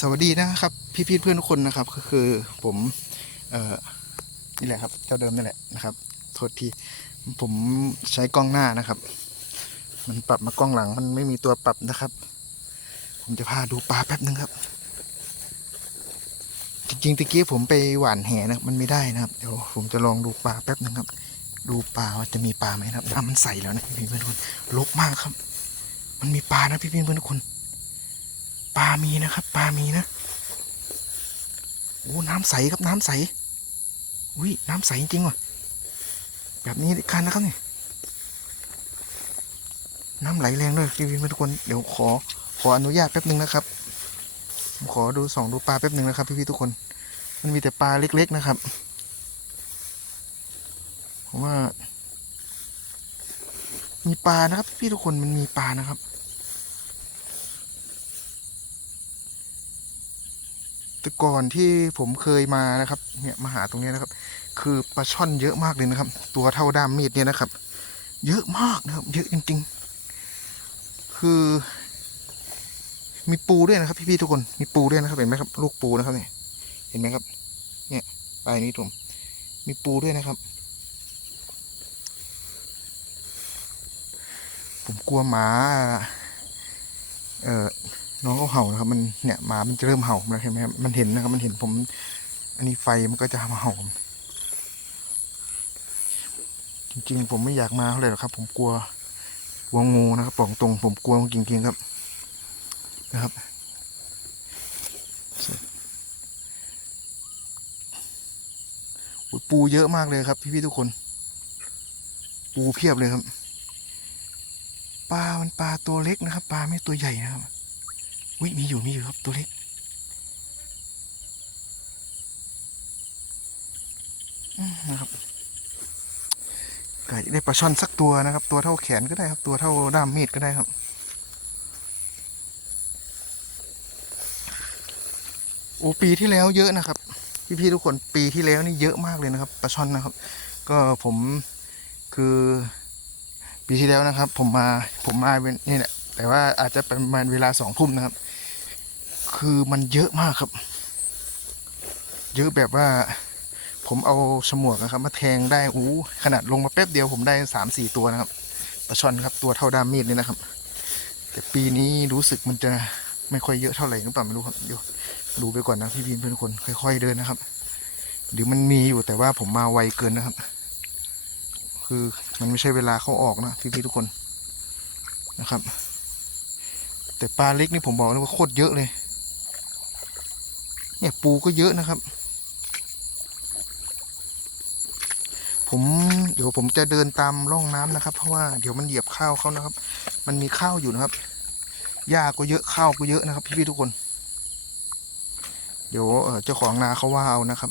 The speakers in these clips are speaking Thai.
สวัสดีนะครับ พี่พี่เพื่อนทุกคนนะครับ ก็คือผมเอ่อนี่แหละครับเจ้าเดิมนี่แหละนะครับโทษทีผมใช้กล้องหน้านะครับ มันปรับมากล้องหลังมันไม่มีตัวปรับนะครับ ผมจะพาดูปลาแป๊บนึงครับ จริงๆตะกี้ผมไปหว่านแหนะมันไม่ได้นะครับเดี๋ยวผมจะลองดูปลาแป๊บนึงครับ ดูปลาว่าจะมีปลาไหมครับน้ำมันใสแล้วนะพี่เพื่อนทุกคนลกมากครับ มันมีปลานะพี่เพื่อนทุกคน ปลามีนะครับ ปลามีนะโอ้น้ำใสครับน้ำใสอุ้ยน้ำใสจริงว่ะ แบบนี้กันนะครับนี่น้ำไหลแรงด้วยพี่พี่ทุกคนเดี๋ยวขอขออนุญาตแป๊บนึงนะครับผมขอดูส่องดูปลาแป๊บนึงนะครับ พี่พี่ทุกคน มันมีแต่ปลาเล็ก ๆนะครับผมว่า มีปลานะครับ พี่ทุกคนมันมีปลานะครับ แต่ ก่อนที่ผมเคยมานะครับ เนี่ยมาหาตรงนี้นะครับ คือปลาช่อนเยอะมากเลยนะครับ ตัวเท่าด้ามมีดเนี่ยนะครับ เยอะมากนะครับ เยอะจริง ๆ คือ มีปูด้วยนะครับ พี่ๆทุกคนมีปูด้วยนะครับเห็นไหมครับ ลูกปูนะครับเนี่ยเห็นไหมครับ เนี่ยปลายนี้ผมมีปูด้วยนะครับผมกลัวหมา เอ่อ น้องเขาเห่านะครับ มันเนี่ยหมามันจะเริ่มเห่าแล้วเห็นไหมครับมันเห็นนะครับ มันเห็นผม อันนี้ไฟมันก็จะมาเห่าผมจริง ๆ ผมไม่อยากมาเท่าไหร่หรอกครับ ผมกลัวกลัวงูนะครับบอกตรง ผมกลัวจริงๆครับนะครับปูเยอะมากเลยครับ พี่ๆทุกคน ปูเพียบเลยครับปลามันปลาตัวเล็กนะครับ ปลาไม่ตัวใหญ่นะครับ วิมีอยู่มีอยู่ครับตัวเล็กนะครับไก่ได้ปลาช่อนสักตัวนะครับ ตัวเท่าแขนก็ได้ครับ ตัวเท่าด้ามมีดก็ได้ครับ โอ้ปีที่แล้วเยอะนะครับ พี่ๆทุกคนปีที่แล้วนี่เยอะมากเลยนะครับปลาช่อนนะครับ ก็ผมคือ ปีที่แล้วนะครับ ผมมาผมมาเป็นนี่แหละ แต่ว่าอาจจะประมาณเวลาสองทุ่มนะครับ คือมันเยอะมากครับ เยอะแบบว่าผมเอาฉมวกนะครับ มาแทงได้อู้ขนาดลงมาแป๊บเดียวผมได้สามสี่ตัวนะครับปลาช่อนครับตัวเท่าด้ามมีดเลยนะครับ แต่ปีนี้รู้สึกมันจะไม่ค่อยเยอะเท่าไหร่หรือเปล่าไม่รู้ครับเดี๋ยวดูไปก่อนนะพี่พีนเพื่อนคนค่อย ๆ เดินนะครับหรือมันมีอยู่แต่ว่าผมมาไวเกินนะครับ คือมันไม่ใช่เวลาเขาออกนะพี่ๆทุกคนนะครับ แต่ปลาเล็กนี่ผมบอกเลยว่าโคตรเยอะเลย เนี่ยปูก็เยอะนะครับ ผมเดี๋ยวผมจะเดินตามร่องน้ำนะครับ เพราะว่าเดี๋ยวมันเหยียบข้าวเขานะครับ มันมีข้าวอยู่นะครับหญ้าก็เยอะข้าวก็เยอะนะครับ พี่ๆทุกคน เดี๋ยวเอ่อเจ้าของนาเขาว่าเอานะครับ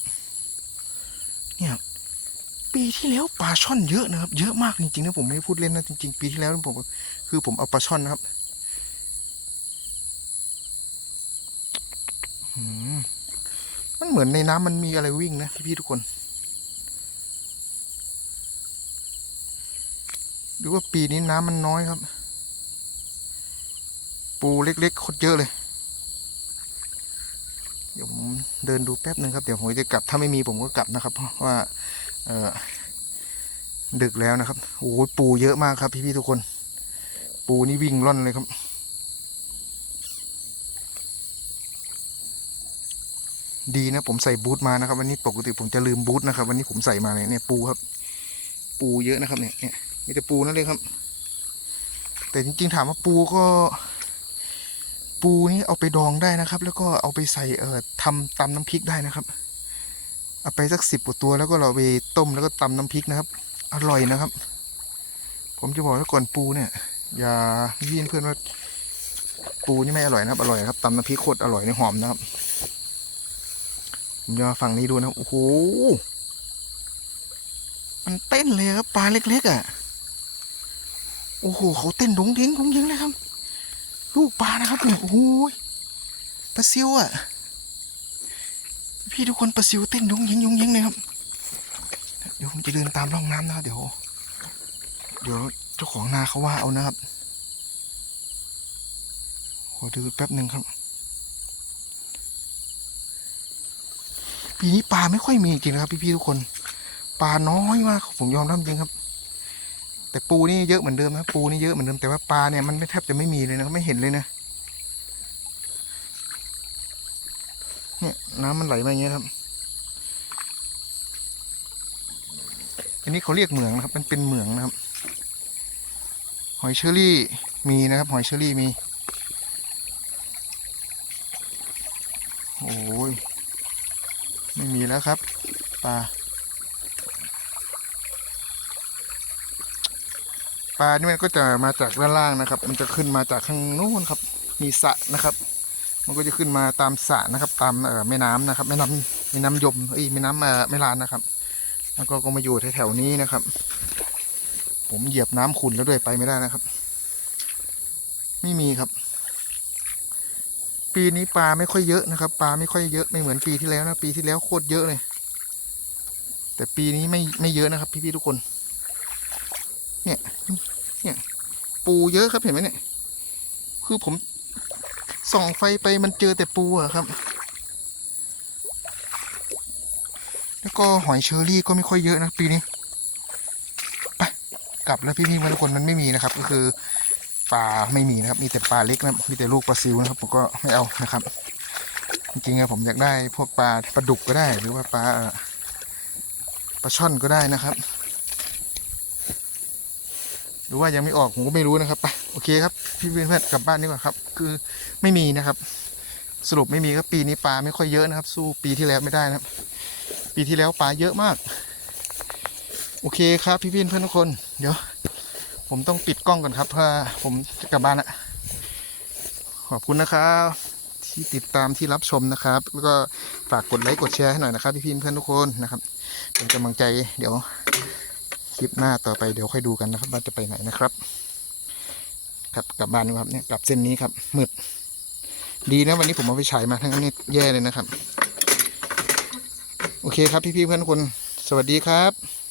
เนี่ยปีที่แล้วปลาช่อนเยอะนะครับ เยอะมากจริงๆนะผมไม่ได้พูดเล่นนะจริง ๆ ปีที่แล้วผมคือผมเอาปลาช่อนนะครับ มันเหมือนในน้ำมันมีอะไรวิ่งนะพี่ๆทุกคน หรือว่าปีนี้น้ำมันน้อยครับ ปูเล็กๆโคตรเยอะเลย เดี๋ยวผมเดินดูแป๊บหนึ่งครับ เดี๋ยวผมจะกลับ ถ้าไม่มีผมก็กลับนะครับ เพราะว่าเออดึกแล้วนะครับ โอ้ยปูเยอะมากครับพี่ๆทุกคน ปูนี่วิ่งร่อนเลยครับ ดีนะผมใส่บูทมานะครับวันนี้ปกติผมจะลืมบูทนะครับวันนี้ผมใส่มาเนี่ยเนี่ยปูครับ ปูเยอะนะครับเนี่ยเนี่ยมีแต่ปูนั่นเลยครับ แต่จริงๆถามว่าปูก็ ปูนี่เอาไปดองได้นะครับ แล้วก็เอาไปใส่เอ่อทำตำน้ำพริกได้นะครับเอาไปสักสิบกว่าตัวแล้วก็เราไปต้มแล้วก็ตำน้ำพริกนะครับ อร่อยนะครับ ผมจะบอกไว้ก่อนปูเนี่ย อย่ายินเพื่อนว่าปูนี่ไม่อร่อยนะครับ อร่อยครับตำน้ำพริกโคตรอร่อยในหอมนะครับ ผมมาฝั่งนี้ดูนะ โอ้โห มันเต้นเลยครับปลาเล็กๆอะ โอ้โห เขาเต้นดงทิ้งดงยิงเลยครับ ลูกปลานะครับเนี่ย โอ้โหปลาซิวอะ พี่ทุกคนปลาซิวเต้นดงยิงยงยิงเลยครับ เดี๋ยวผมจะเดินตามร่องน้ำนะครับเดี๋ยว เดี๋ยวเจ้าของนาเขาว่าเอานะครับ ขอดูแป๊บหนึ่งครับ ปีนี้ปลาไม่ค่อยมีจริงนะครับ พี่ๆทุกคน ปลาน้อยมากผมยอมรับจริงครับ แต่ปูนี่เยอะเหมือนเดิมนะปูนี่เยอะเหมือนเดิมแต่ว่าปลาเนี่ยมันไม่แทบจะไม่มีเลยนะไม่เห็นเลยนะเนี่ยน้ำมันไหลมาอย่างเงี้ยครับ อันนี้เขาเรียกเหมืองนะครับ มันเป็นเหมืองนะครับ หอยเชอรี่มีนะครับ หอยเชอรี่มี โอ้ย ไม่มีแล้วครับปลาปลานี่มันก็จะมาจากด้านล่างนะครับ มันจะขึ้นมาจากข้างนู้นครับ มีสระนะครับ มันก็จะขึ้นมาตามสระนะครับ ตามเอ่อแม่น้ำนะครับ แม่น้ำแม่น้ำยมเอ้ยแม่น้ำเอ่อแม่ลานนะครับ แล้วก็ก็มาอยู่แถวๆนี้นะครับ ผมเหยียบน้ำขุ่นแล้วด้วยไปไม่ได้นะครับ ไม่มีครับ ปีนี้ปลาไม่ค่อยเยอะนะครับ ปลาไม่ค่อยเยอะไม่เหมือนปีที่แล้วนะปีที่แล้วโคตรเยอะเลย แต่ปีนี้ไม่ไม่เยอะนะครับ พี่ๆทุกคน เนี่ย เนี่ย ปูเยอะครับเห็นไหมเนี่ย คือผมส่องไฟไปมันเจอแต่ปูอะครับ แล้วก็หอยเชอรี่ก็ไม่ค่อยเยอะนะปีนี้ไปกลับแล้วพี่ๆทุกคนมันไม่มีนะครับ ก็คือ ปลาไม่มีนะครับ มีแต่ปลาเล็กนะมีแต่ลูกปลาซิวนะครับ ผมก็ไม่เอานะครับ จริงๆอะผมอยากได้พวกปลาปลาดุกก็ได้ หรือว่าปลาปลาช่อนก็ได้นะครับ หรือว่ายังไม่ออกผมก็ไม่รู้นะครับไปโอเคครับ พี่เพื่อนๆกลับบ้านดีกว่าครับ คือไม่มีนะครับ สรุปไม่มีก็ปีนี้ปลาไม่ค่อยเยอะนะครับ สู้ปีที่แล้วไม่ได้นะครับ ปีที่แล้วปลาเยอะมาก โอเคครับ พี่เพื่อนทุกคนเดี๋ยว ผมต้องปิดกล้องก่อนครับเพราะผมจะกลับบ้านละขอบคุณนะครับ ที่ติดตามที่รับชมนะครับ แล้วก็ฝากกดไลค์กดแชร์ให้หน่อยนะครับพี่ๆเพื่อนทุกคนนะครับ เป็นกำลังใจเดี๋ยวคลิปหน้าต่อไปเดี๋ยวค่อยดูกันนะครับ ว่าจะไปไหนนะครับ ครับกลับบ้านนะครับเนี่ยกลับเส้นนี้ครับมืดดีนะวันนี้ผมเอาไปฉายมาทั้งนี้แย่เลยนะครับ โอเคครับพี่ๆเพื่อนทุกคนสวัสดีครับ